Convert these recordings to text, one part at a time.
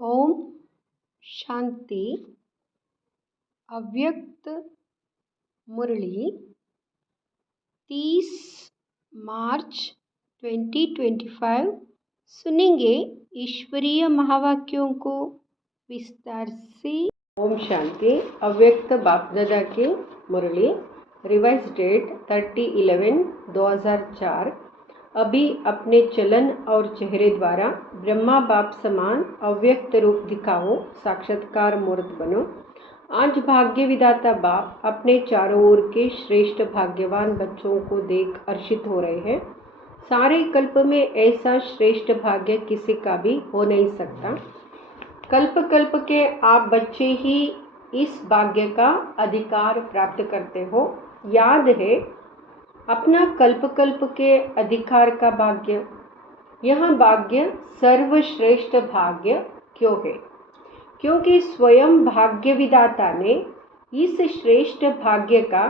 ओम शांति। अव्यक्त मुरली 30 मार्च 2025 सुनेंगे ईश्वरीय महावाक्यों को विस्तार से। ओम शांति। अव्यक्त बाप दादा की मुरली, रिवाइज डेट 30/11/2004। अभी अपने चलन और चेहरे द्वारा ब्रह्मा बाप समान अव्यक्त रूप दिखाओ, साक्षात्कार मूर्त बनो। आज भाग्य विधाता बाप अपने चारों ओर के श्रेष्ठ भाग्यवान बच्चों को देख हर्षित हो रहे हैं। सारे कल्प में ऐसा श्रेष्ठ भाग्य किसी का भी हो नहीं सकता। कल्प कल्प के आप बच्चे ही इस भाग्य का अधिकार प्राप्त करते हो। याद है अपना कल्प कल्प के अधिकार का भाग्य। यह भाग्य सर्वश्रेष्ठ भाग्य क्यों है? क्योंकि स्वयं भाग्य विधाता ने इस श्रेष्ठ भाग्य का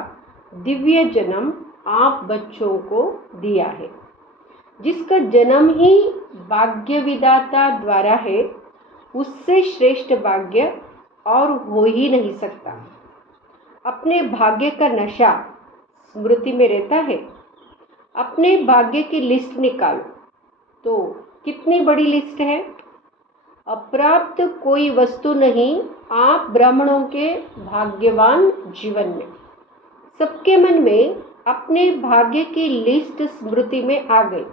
दिव्य जन्म आप बच्चों को दिया है। जिसका जन्म ही भाग्य विधाता द्वारा है, उससे श्रेष्ठ भाग्य और हो ही नहीं सकता। अपने भाग्य का नशा स्मृति में रहता है। अपने भाग्य की लिस्ट निकालो तो कितनी बड़ी लिस्ट है। अप्राप्त कोई वस्तु नहीं आप ब्राह्मणों के भाग्यवान जीवन में। सबके मन में अपने भाग्य की लिस्ट स्मृति में आ गई।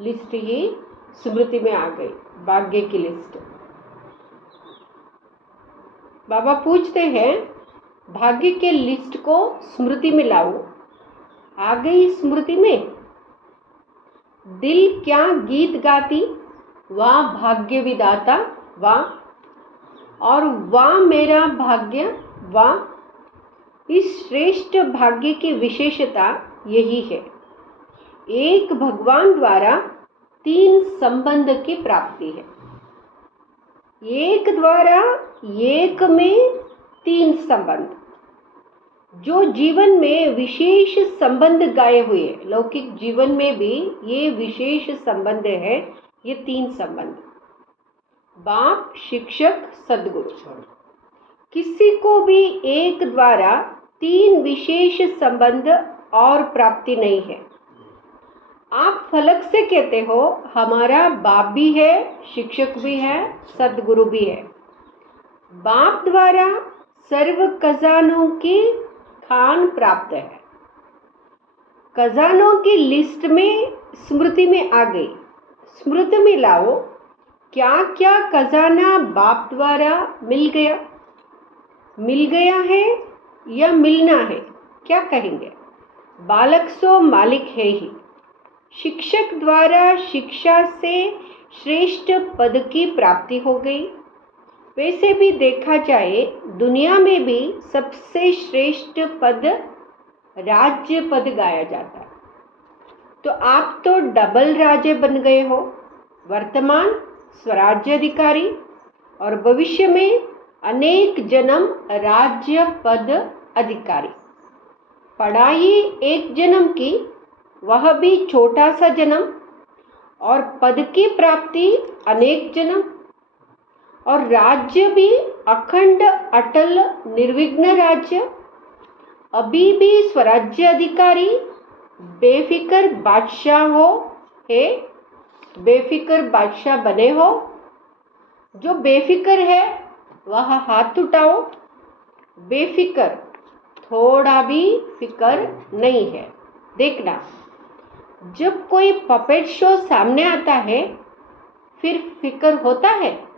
लिस्ट ही स्मृति में आ गई, भाग्य की लिस्ट। बाबा पूछते हैं, भाग्य के लिस्ट को स्मृति में लाओ। आ गई स्मृति में। दिल क्या गीत गाती, वाह भाग्य विधाता वाह, और वाह मेरा भाग्य वाह। इस श्रेष्ठ भाग्य की विशेषता यही है। एक भगवान द्वारा 3 संबंध की प्राप्ति है। एक द्वारा एक में 3 संबंध। जो जीवन में विशेष संबंध गाए हुए, लौकिक जीवन में भी ये विशेष संबंध है। ये 3 संबंध, बाप, शिक्षक, सदगुरु। किसी को भी एक द्वारा 3 विशेष संबंध और प्राप्ति नहीं है। आप फलक से कहते हो हमारा बाप भी है, शिक्षक भी है, सदगुरु भी है। बाप द्वारा सर्व खजानों की खान प्राप्त है। खजानों की लिस्ट में स्मृति में आ गई। स्मृति में लाओ क्या क्या खजाना बाप द्वारा मिल गया है या मिलना है। क्या कहेंगे? बालक सो मालिक है ही। शिक्षक द्वारा शिक्षा से श्रेष्ठ पद की प्राप्ति हो गई। वैसे भी देखा जाए दुनिया में भी सबसे श्रेष्ठ पद राज्य पद गाया जाता है। तो आप तो डबल राजे बन गए हो, वर्तमान स्वराज्य अधिकारी और भविष्य में अनेक जन्म राज्य पद अधिकारी। पढ़ाई एक जन्म की, वह भी छोटा सा जन्म, और पद की प्राप्ति अनेक जन्म, और राज्य भी अखंड अटल निर्विघ्न राज्य। अभी भी स्वराज्य अधिकारी बेफिक्र बादशाह हो है, बेफिक्र बादशाह बने हो। जो बेफिक्र है वह हाथ उठाओ। बेफिक्र, थोड़ा भी फिक्र नहीं है। देखना, जब कोई पपेट शो सामने आता है फिर फिक्र होता है।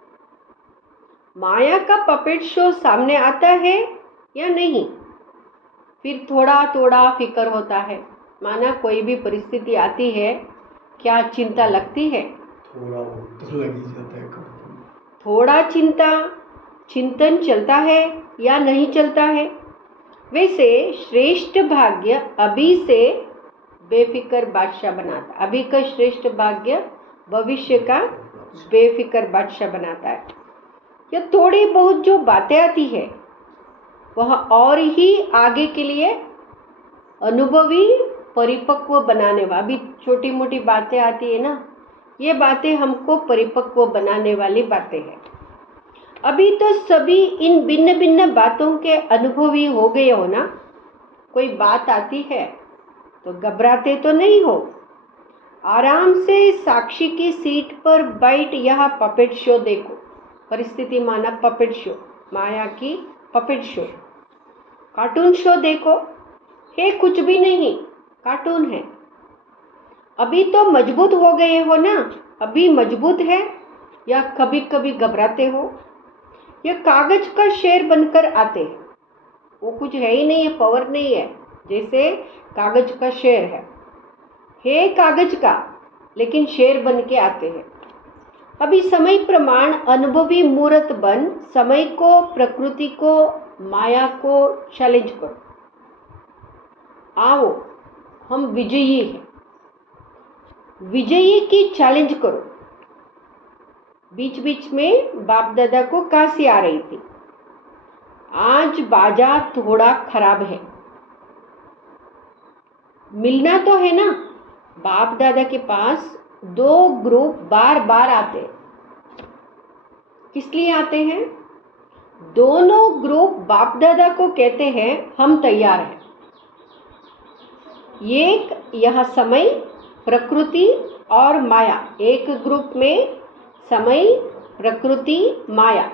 माया का पपेट शो सामने आता है या नहीं, फिर थोड़ा थोड़ा फिक्र होता है। माना कोई भी परिस्थिति आती है, क्या चिंता लगती है? थोड़ा बहुत तो लग ही जाता है। थोड़ा चिंतन चलता है या नहीं चलता है। वैसे श्रेष्ठ भाग्य अभी से बेफिक्र बादशाह बनाता। अभी का श्रेष्ठ भाग्य भविष्य का बेफिक्र बादशाह बनाता है। या थोड़ी बहुत जो बातें आती है वह और ही आगे के लिए अनुभवी परिपक्व बनाने वाली। अभी छोटी मोटी बातें आती है ना, ये बातें हमको परिपक्व बनाने वाली बातें हैं। अभी तो सभी इन भिन्न भिन्न बातों के अनुभवी हो गए हो ना। कोई बात आती है तो घबराते तो नहीं हो। आराम से साक्षी की सीट पर बैठ यह पपेट शो देखो। परिस्थिति माना पपेट शो, माया की पपेट शो। कार्टून शो देखो, है कुछ भी नहीं, कार्टून है। अभी तो मजबूत हो गए हो ना। अभी मजबूत है या कभी कभी घबराते हो या कागज का शेर बनकर आते हैं। वो कुछ है ही नहीं है, पावर नहीं है, जैसे कागज का शेर है कागज का, लेकिन शेर बन के आते हैं। अभी समय प्रमाण अनुभवी मूर्त बन समय को, प्रकृति को, माया को चैलेंज करो। आओ, हम विजयी हैं। विजयी की चैलेंज करो। बीच बीच में बाप दादा को काशी आ रही थी। आज बाजार थोड़ा खराब है। मिलना तो है ना। बाप दादा के पास 2 ग्रुप बार बार आते हैं। किस लिए आते हैं? दोनों ग्रुप बाप दादा को कहते हैं हम तैयार हैं। एक यह समय, प्रकृति और माया। एक ग्रुप में समय, प्रकृति, माया।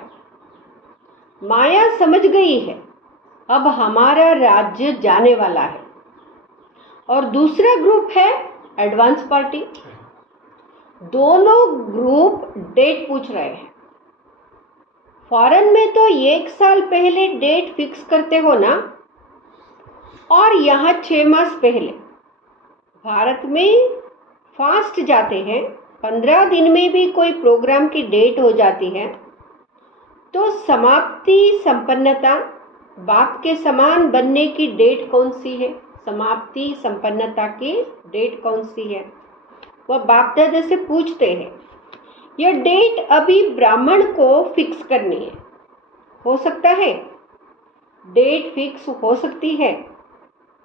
माया समझ गई है अब हमारा राज्य जाने वाला है। और दूसरा ग्रुप है एडवांस पार्टी। दोनों ग्रुप डेट पूछ रहे हैं। फॉरेन में तो 1 साल पहले डेट फिक्स करते हो ना, और यहाँ 6 मास पहले। भारत में फास्ट जाते हैं। 15 दिन में भी कोई प्रोग्राम की डेट हो जाती है तो समाप्ति संपन्नता, बाप के समान बनने की डेट कौन सी है? समाप्ति संपन्नता की डेट कौन सी है? वह बाप दादा से पूछते हैं। यह डेट अभी ब्राह्मण को फिक्स करनी है। हो सकता है डेट फिक्स हो सकती है।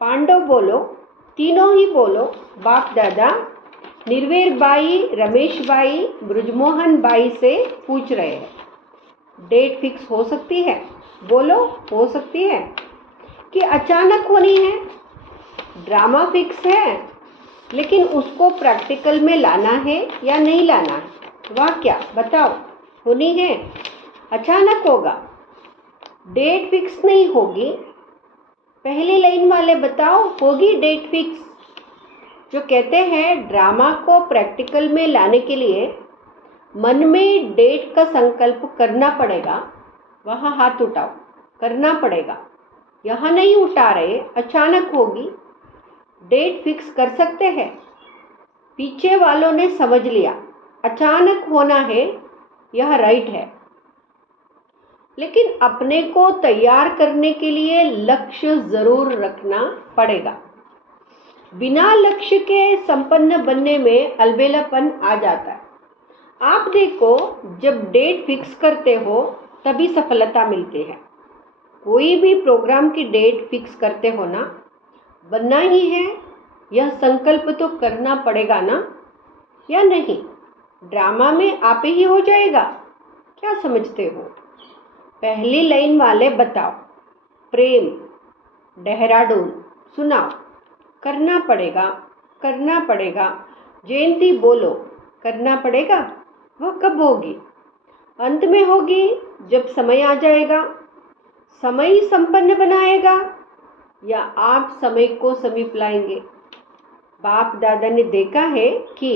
पांडव बोलो, तीनों ही बोलो। बाप दादा निर्वेर बाई, रमेश बाई, ब्रजमोहन बाई से पूछ रहे हैं डेट फिक्स हो सकती है? बोलो, हो सकती है कि अचानक होनी है? ड्रामा फिक्स है, लेकिन उसको प्रैक्टिकल में लाना है या नहीं लाना है? वाह, क्या बताओ, होनी है, अचानक होगा, डेट फिक्स नहीं होगी। पहली लाइन वाले बताओ, होगी डेट फिक्स? जो कहते हैं ड्रामा को प्रैक्टिकल में लाने के लिए मन में डेट का संकल्प करना पड़ेगा, वहाँ हाथ उठाओ। करना पड़ेगा, यहाँ नहीं उठा रहे। अचानक होगी, डेट फिक्स कर सकते हैं। पीछे वालों ने समझ लिया अचानक होना है, यह राइट है। लेकिन अपने को तैयार करने के लिए लक्ष्य जरूर रखना पड़ेगा। बिना लक्ष्य के संपन्न बनने में अलबेलापन आ जाता है। आप देखो, जब डेट फिक्स करते हो तभी सफलता मिलती है। कोई भी प्रोग्राम की डेट फिक्स करते हो ना, बनना ही है, यह संकल्प तो करना पड़ेगा ना, या नहीं? ड्रामा में आप ही हो जाएगा। क्या समझते हो? पहली लाइन वाले बताओ। प्रेम, देहरादून सुनाओ। करना पड़ेगा, करना पड़ेगा। जयंती बोलो, करना पड़ेगा। वह कब होगी? अंत में होगी, जब समय आ जाएगा। समय संपन्न बनाएगा या आप समय को समीप लाएंगे? बाप दादा ने देखा है कि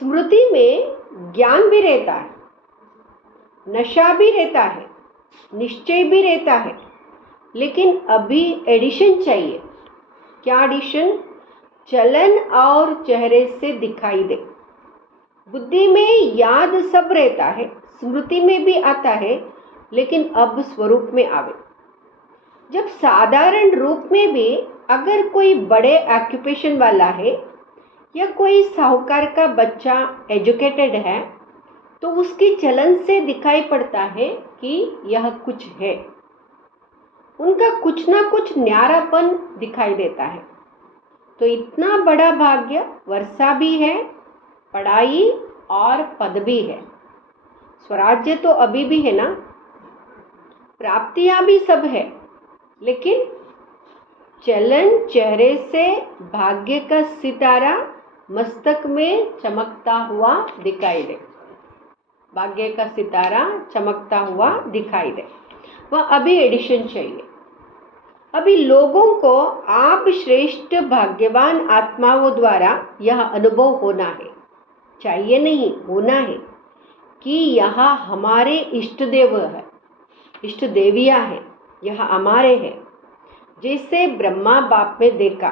स्मृति में ज्ञान भी रहता है, नशा भी रहता है, निश्चय भी रहता है, लेकिन अभी एडिशन चाहिए। क्या एडिशन? चलन और चेहरे से दिखाई दे। बुद्धि में याद सब रहता है, स्मृति में भी आता है, लेकिन अब स्वरूप में आवे। जब साधारण रूप में भी अगर कोई बड़े ऑक्यूपेशन वाला है या कोई साहूकार का बच्चा एजुकेटेड है, तो उसकी चलन से दिखाई पड़ता है कि यह कुछ है। उनका कुछ ना कुछ न्यारापन दिखाई देता है। तो इतना बड़ा भाग्य, वर्षा भी है, पढ़ाई और पद भी है। स्वराज्य तो अभी भी है ना, प्राप्तियां भी सब है, लेकिन चलन चेहरे से भाग्य का सितारा मस्तक में चमकता हुआ दिखाई दे। भाग्य का सितारा चमकता हुआ दिखाई दे, वह अभी एडिशन चाहिए। अभी लोगों को आप श्रेष्ठ भाग्यवान आत्माओं द्वारा यह अनुभव होना है, चाहिए नहीं, होना है कि यह हमारे इष्ट देव है, इष्ट देवियाँ हैं, यह हमारे हैं। जैसे ब्रह्मा बाप में देखा,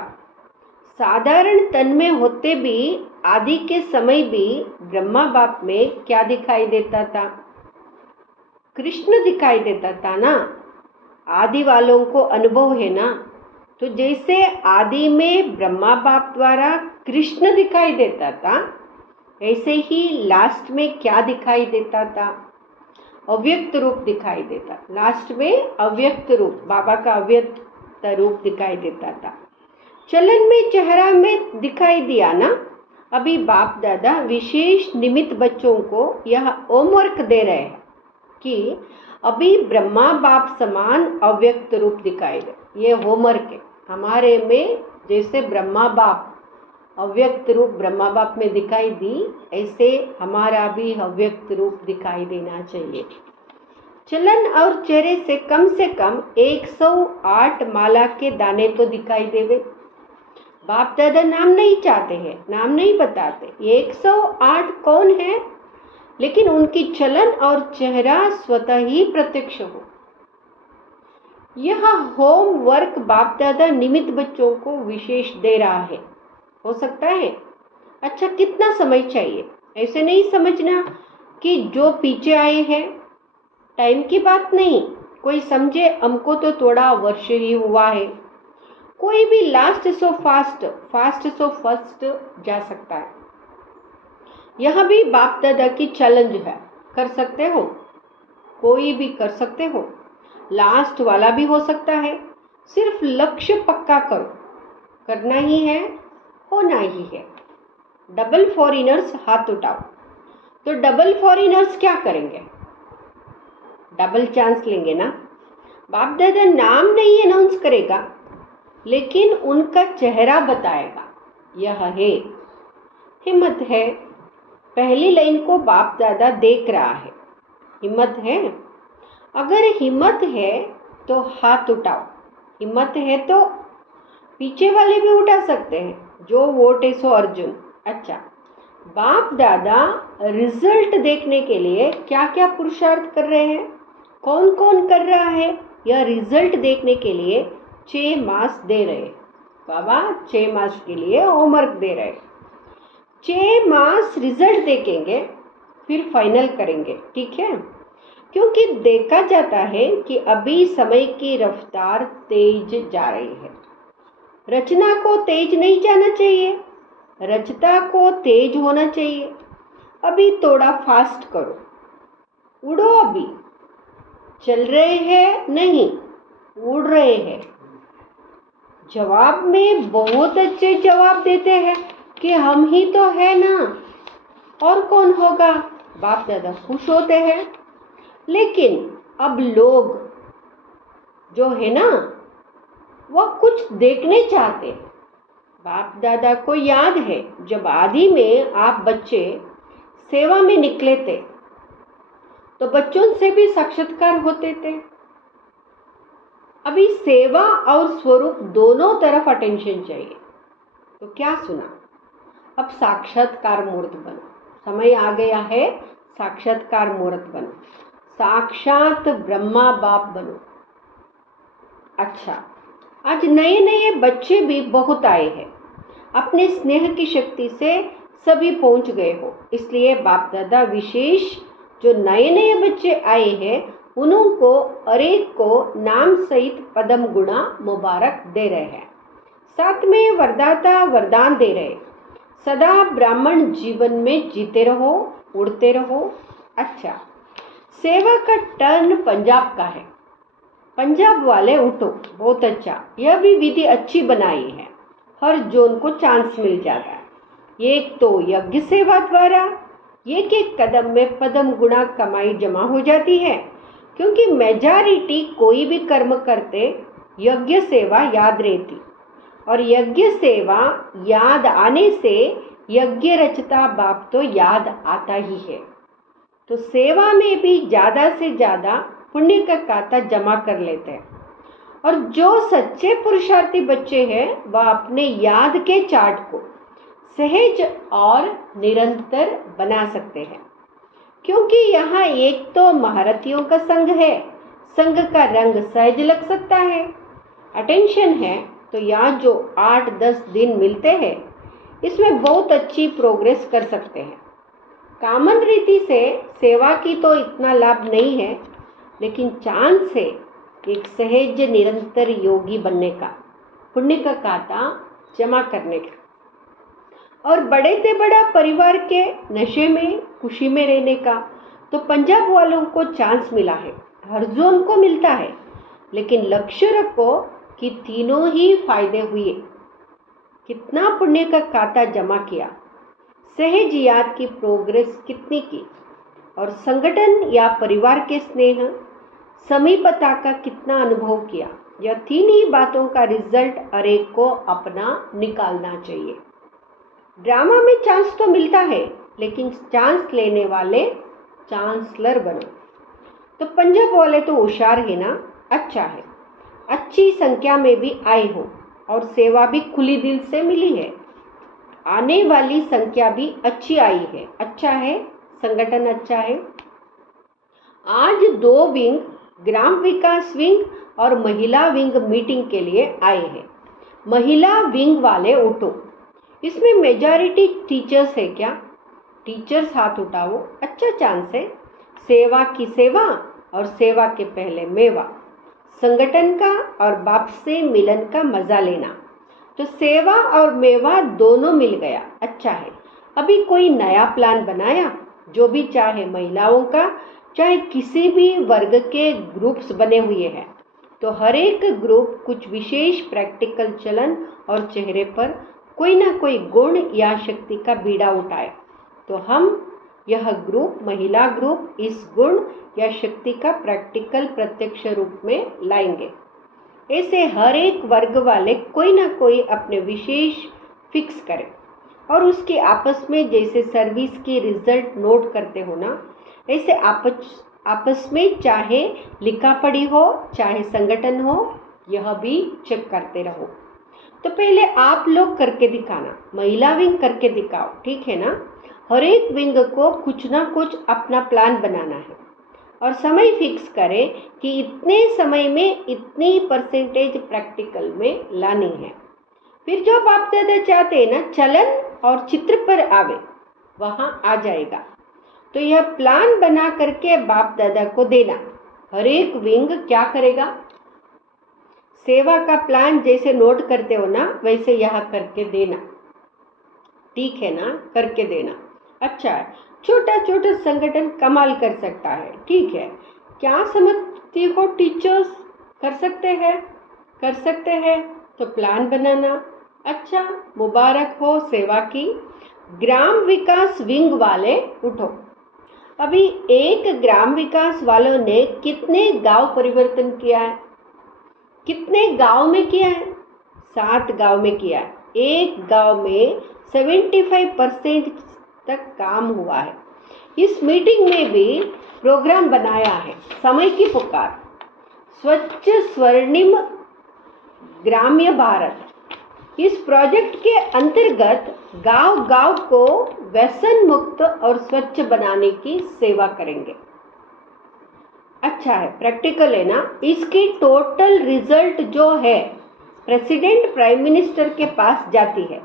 साधारण तन में होते भी आदि के समय भी ब्रह्मा बाप में क्या दिखाई देता था? कृष्ण दिखाई देता था ना। आदि वालों को अनुभव है ना, तो जैसे आदि में ब्रह्मा बाप द्वारा कृष्ण दिखाई देता था, ऐसे ही लास्ट में क्या दिखाई देता था? अव्यक्त रूप दिखाई देता। लास्ट में अव्यक्त रूप, बाबा का अव्यक्त रूप दिखाई देता था। चलन में चेहरा में दिखाई दिया ना। अभी बाप दादा विशेष निमित्त बच्चों को यह होमवर्क दे रहे हैं कि अभी ब्रह्मा बाप समान अव्यक्त रूप दिखाई दे। ये होमवर्क है हमारे में। जैसे ब्रह्मा बाप अव्यक्त रूप ब्रह्मा बाप में दिखाई दी, ऐसे हमारा भी अव्यक्त रूप दिखाई देना चाहिए। चलन और चेहरे से कम 108 माला के दाने तो दिखाई देवे। बाप दादा नाम नहीं चाहते हैं, नाम नहीं बताते 108 कौन है, लेकिन उनकी चलन और चेहरा स्वतः ही प्रत्यक्ष हो। यह होमवर्क बाप दादा निमित्त बच्चों को विशेष दे रहा है। हो सकता है अच्छा कितना समय चाहिए, ऐसे नहीं समझना कि जो पीछे आए हैं टाइम की बात नहीं। कोई समझे हमको तो थोड़ा वर्ष ही हुआ है, कोई भी last so fast, fast so first जा सकता है। यह भी बाप दादा की चैलेंज है, कर सकते हो, कोई भी कर सकते हो, लास्ट वाला भी हो सकता है। सिर्फ लक्ष्य पक्का करो, करना ही है, होना ही है। डबल फॉरेनर्स हाथ उठाओ। तो डबल फॉरेनर्स क्या करेंगे? डबल चांस लेंगे ना। बाप दादा नाम नहीं अनाउंस करेगा, लेकिन उनका चेहरा बताएगा। यह है, हिम्मत है। पहली लाइन को बाप दादा देख रहा है, हिम्मत है। अगर हिम्मत है तो हाथ उठाओ, हिम्मत है तो पीछे वाले भी उठा सकते हैं। जो वोट है सो अर्जुन। अच्छा, बाप दादा रिजल्ट देखने के लिए क्या क्या पुरुषार्थ कर रहे हैं, कौन कौन कर रहा है, यह रिजल्ट देखने के लिए 6 मास दे रहे हैं। बाबा 6 मास के लिए होमवर्क दे रहे हैं। 6 मास रिजल्ट देखेंगे, फिर फाइनल करेंगे, ठीक है। क्योंकि देखा जाता है कि अभी समय की रफ्तार तेज जा रही है। रचना को तेज नहीं जाना चाहिए, रचता को तेज होना चाहिए। अभी थोड़ा फास्ट करो, उड़ो। अभी चल रहे हैं नहीं, उड़ रहे हैं। जवाब में बहुत अच्छे जवाब देते हैं कि हम ही तो है ना, और कौन होगा। बाप दादा खुश होते हैं। लेकिन अब लोग जो है ना, वह कुछ देखने चाहते हैं। बाप दादा को याद है जब आदि में आप बच्चे सेवा में निकले थे, तो बच्चों से भी साक्षात्कार होते थे। अभी सेवा और स्वरूप दोनों तरफ अटेंशन चाहिए। तो क्या सुना? अब साक्षात्कार मूर्त बनो। समय आ गया है, साक्षात्कार मूर्त बनो, साक्षात ब्रह्मा बाप बनो। अच्छा, आज नए नए बच्चे भी बहुत आए हैं। अपने स्नेह की शक्ति से सभी पहुंच गए हो, इसलिए बाप दादा विशेष जो नए नए बच्चे आए हैं उनको अरेक को नाम सहित पदम गुणा मुबारक दे रहे हैं। साथ में वरदाता वरदान दे रहे, सदा ब्राह्मण जीवन में जीते रहो, उड़ते रहो। अच्छा, सेवा का टर्न पंजाब का है। पंजाब वाले उठो, बहुत अच्छा। यह भी विधि अच्छी बनाई है, हर जोन को चांस मिल जाता है। एक तो यज्ञ सेवा द्वारा एक एक कदम में पदम गुणा कमाई जमा हो जाती है। क्योंकि मेजॉरिटी कोई भी कर्म करते यज्ञ सेवा याद रहती, और यज्ञ सेवा याद आने से यज्ञ रचता बाप तो याद आता ही है। तो सेवा में भी ज़्यादा से ज़्यादा पुण्य का खाता जमा कर लेते हैं। और जो सच्चे पुरुषार्थी बच्चे हैं वह अपने याद के चार्ट को सहज और निरंतर बना सकते हैं, क्योंकि यहाँ एक तो महारथियों का संग है, संग का रंग सहज लग सकता है, अटेंशन है। तो यहाँ जो 8-10 दिन मिलते हैं इसमें बहुत अच्छी प्रोग्रेस कर सकते हैं। कॉमन रीति से सेवा की तो इतना लाभ नहीं है, लेकिन चांस है एक सहज निरंतर योगी बनने का, पुण्य का खाता जमा करने का, और बड़े से बड़ा परिवार के नशे में खुशी में रहने का। तो पंजाब वालों को चांस मिला है, हर जोन को मिलता है, लेकिन लक्ष्य रखो कि तीनों ही फायदे हुए। कितना पुण्य का खाता जमा किया, सहज याद की प्रोग्रेस कितनी की, और संगठन या परिवार के स्नेह समीपता का कितना अनुभव किया। यह तीन ही बातों का रिजल्ट हर एक को अपना निकालना चाहिए। ड्रामा में चांस तो मिलता है, लेकिन चांस लेने वाले चांसलर बनो। तो पंजाब वाले तो होशियार है ना, अच्छा है, अच्छी संख्या में भी आए हो और सेवा भी खुली दिल से मिली है, आने वाली संख्या भी अच्छी आई है, अच्छा है, संगठन अच्छा है। आज 2 विंग, ग्राम विकास विंग और महिला विंग मीटिंग के लिए आए हैं। महिला विंग वाले उठो, इसमें मेजॉरिटी टीचर्स है क्या? टीचर्स हाथ उठाओ, अच्छा चांस है। सेवा की सेवा और सेवा के पहले मेवा, संगठन का और बाप से मिलन का मजा लेना। तो सेवा और मेवा दोनों मिल गया, अच्छा है। अभी कोई नया प्लान बनाया, जो भी चाहे महिलाओं का चाहे किसी भी वर्ग के ग्रुप्स बने हुए हैं, तो हर एक ग्रुप कुछ विशेष प्रैक्टिकल चलन और चेहरे पर कोई ना कोई गुण या शक्ति का बीड़ा उठाए। तो हम यह ग्रुप, महिला ग्रुप, इस गुण या शक्ति का प्रैक्टिकल प्रत्यक्ष रूप में लाएंगे। ऐसे हर एक वर्ग वाले कोई ना कोई अपने विशेष फिक्स करें, और उसके आपस में जैसे सर्विस की रिजल्ट नोट करते हो ना, ऐसे आपस में चाहे लिखा पढ़ी हो चाहे संगठन हो, यह भी चेक करते रहो। तो पहले आप लोग करके दिखाना, महिला विंग करके दिखाओ, ठीक है ना। हर एक विंग को कुछ ना कुछ अपना प्लान बनाना है और समय फिक्स करें कि इतने समय में इतनी परसेंटेज प्रैक्टिकल में लानी है। फिर जो बाप दादा चाहते हैं ना, चलन और चित्र पर आवे, वहाँ आ जाएगा। तो यह प्लान बना करके बाप दादा को देना। हर एक विंग क्या करेगा, सेवा का प्लान जैसे नोट करते हो ना, वैसे यहाँ करके देना, ठीक है ना, करके देना। अच्छा है, छोटा छोटा संगठन कमाल कर सकता है, ठीक है। क्या समझती हो टीचर्स? कर सकते हैं, कर सकते हैं। तो प्लान बनाना, अच्छा, मुबारक हो सेवा की। ग्राम विकास विंग वाले उठो। अभी एक ग्राम विकास वालों ने कितने गांव परिवर्तन किया है? कितने गांव में किया है? 7 गांव में किया है। एक गांव में 75% तक काम हुआ है। इस मीटिंग में भी प्रोग्राम बनाया है, समय की पुकार, स्वच्छ स्वर्णिम ग्राम्य भारत। इस प्रोजेक्ट के अंतर्गत गांव-गांव को व्यसन मुक्त और स्वच्छ बनाने की सेवा करेंगे। अच्छा है, प्रैक्टिकल है ना। इसकी टोटल रिजल्ट जो है प्रेसिडेंट प्राइम मिनिस्टर के पास जाती है।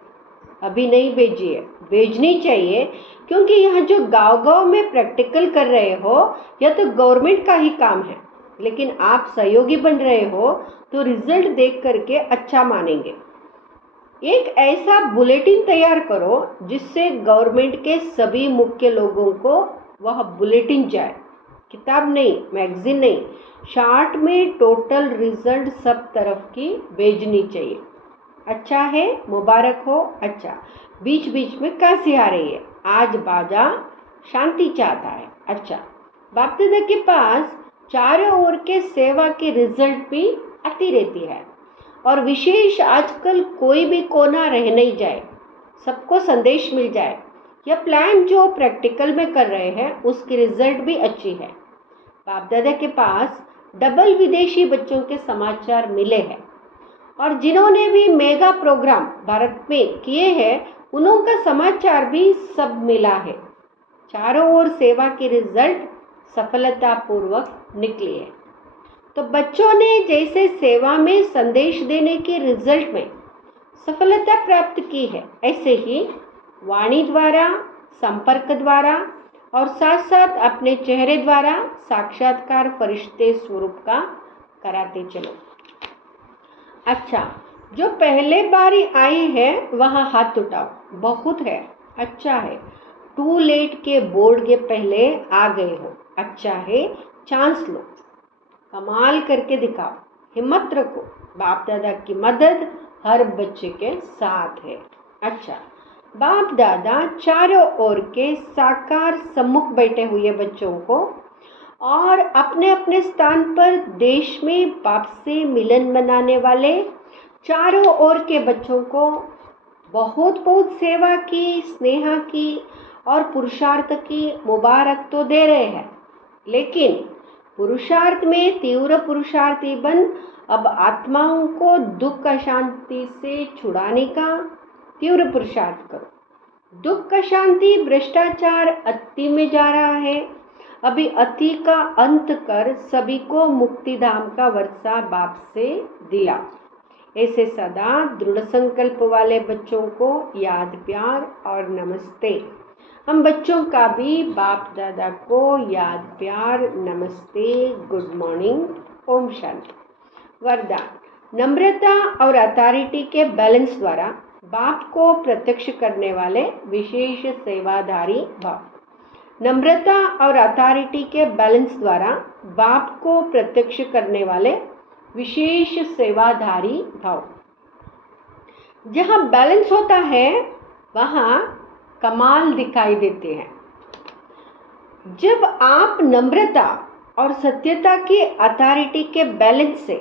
अभी नहीं भेजी है, भेजनी चाहिए, क्योंकि यहाँ जो गांव-गांव में प्रैक्टिकल कर रहे हो यह तो गवर्नमेंट का ही काम है, लेकिन आप सहयोगी बन रहे हो तो रिजल्ट देख करके अच्छा मानेंगे। एक ऐसा बुलेटिन तैयार करो जिससे गवर्नमेंट के सभी मुख्य लोगों को वह बुलेटिन जाए, किताब नहीं, मैगजीन नहीं, शार्ट में टोटल रिजल्ट सब तरफ की भेजनी चाहिए। अच्छा है, मुबारक हो। अच्छा, बीच बीच में काशी आ रही है, आज बाजा शांति चाहता है। अच्छा, बाप दादा के पास चारों ओर के सेवा के रिजल्ट भी आती रहती है। और विशेष आजकल कोई भी कोना रह नहीं जाए, सबको संदेश मिल जाए। यह प्लान जो प्रैक्टिकल में कर रहे हैं उसकी रिजल्ट भी अच्छी है। बाप दादा के पास डबल विदेशी बच्चों के समाचार मिले हैं और जिन्होंने भी मेगा प्रोग्राम भारत में किए हैं उनका समाचार भी सब मिला है। चारों ओर सेवा के रिजल्ट सफलतापूर्वक निकली है। तो बच्चों ने जैसे सेवा में संदेश देने के रिजल्ट में सफलता प्राप्त की है, ऐसे ही वाणी द्वारा, संपर्क द्वारा और साथ साथ अपने चेहरे द्वारा साक्षात्कार फरिश्ते स्वरूप का कराते चलो। अच्छा, जो पहले बारी आए हैं वहाँ हाथ उठाओ। बहुत है, अच्छा है। टू लेट के बोर्ड के पहले आ गए हो, अच्छा है, चांस लो, कमाल करके दिखाओ, हिम्मत रखो। बाप दादा की मदद हर बच्चे के साथ है। अच्छा, बाप दादा चारों ओर के साकार सम्मुख बैठे हुए बच्चों को और अपने अपने स्थान पर देश में बाप से मिलन मनाने वाले चारों ओर के बच्चों को बहुत बहुत सेवा की, स्नेह की और पुरुषार्थ की मुबारक तो दे रहे हैं, लेकिन पुरुषार्थ में तीव्र पुरुषार्थी बन अब आत्माओं को दुख अशांति से छुड़ाने का तीव्र पुरुषार्थ करो। दुख अशांति भ्रष्टाचार अति में जा रहा है, अभी अति का अंत कर सभी को मुक्ति धाम का वर्षा बाप से दिला। ऐसे सदा दृढ़ संकल्प वाले बच्चों को याद प्यार और नमस्ते। हम बच्चों का भी बाप दादा को याद प्यार, नमस्ते, गुड मॉर्निंग, ओम शांति। वरदान: नम्रता और अथॉरिटी के बैलेंस द्वारा बाप को प्रत्यक्ष करने वाले विशेष सेवाधारी भाव। नम्रता और अथॉरिटी के बैलेंस द्वारा बाप को प्रत्यक्ष करने वाले विशेष सेवाधारी भाव। जहाँ बैलेंस होता है वहाँ कमाल दिखाई देते हैं। जब आप नम्रता और सत्यता की अथॉरिटी के बैलेंस से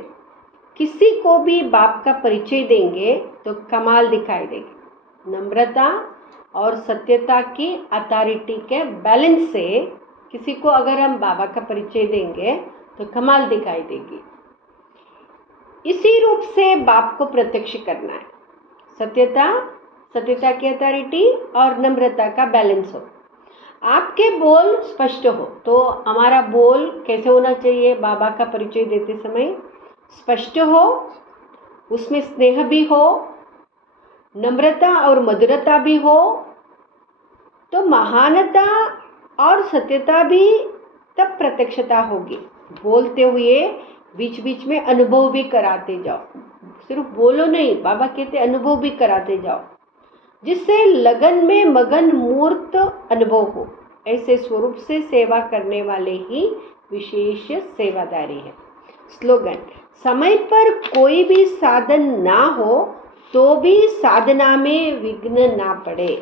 किसी को भी बाप का परिचय देंगे तो कमाल दिखाई देगी। नम्रता और सत्यता की अथॉरिटी के बैलेंस से किसी को अगर हम बाबा का परिचय देंगे तो कमाल दिखाई देगी। इसी रूप से बाप को प्रत्यक्ष करना है। सत्यता की अथॉरिटी और नम्रता का बैलेंस हो। आपके बोल स्पष्ट हो, तो हमारा बोल कैसे होना चाहिए? बाबा का परिचय देते समय स्पष्ट हो, उसमें स्नेह भी हो, नम्रता और मधुरता भी हो, तो महानता और सत्यता भी तब प्रत्यक्षता होगी। बोलते हुए बीच बीच में अनुभव भी कराते जाओ, सिर्फ बोलो नहीं, बाबा कहते अनुभव भी कराते जाओ, जिससे लगन में मगन मूर्त अनुभव हो। ऐसे स्वरूप से सेवा करने वाले ही विशेष सेवादारी है। स्लोगन: समय पर कोई भी साधन ना हो तो भी साधना में विघ्न ना पड़े।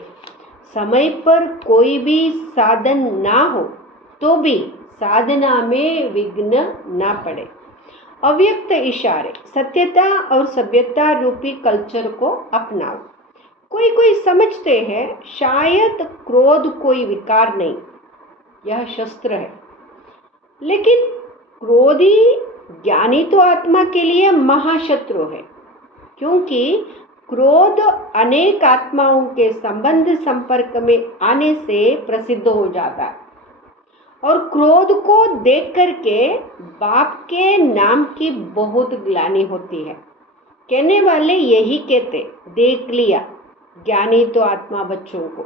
समय पर कोई भी साधन ना हो तो भी साधना में विघ्न ना पड़े। अव्यक्त इशारे: सत्यता और सभ्यता रूपी कल्चर को अपनाओ। कोई समझते हैं शायद क्रोध कोई विकार नहीं, यह शस्त्र है, लेकिन क्रोधी ज्ञानी तो आत्मा के लिए महाशत्रु है, क्योंकि क्रोध अनेक आत्माओं के संबंध संपर्क में आने से प्रसिद्ध हो जाता है और क्रोध को देख करके बाप के नाम की बहुत ग्लानि होती है। कहने वाले यही कहते, देख लिया ज्ञानी तो आत्मा बच्चों को,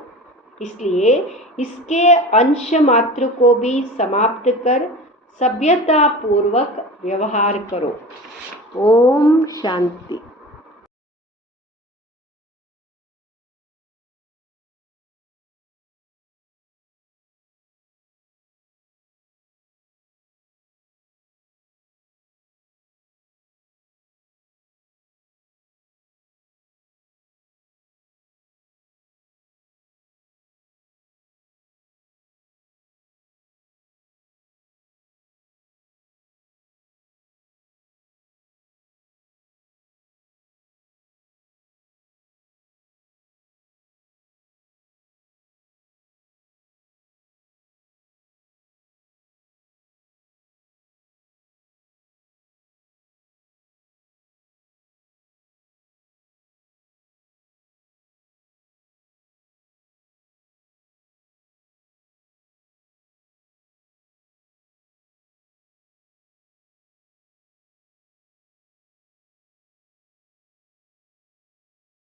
इसलिए इसके अंश मात्र को भी समाप्त कर सभ्यता पूर्वक व्यवहार करो। ओम शांति।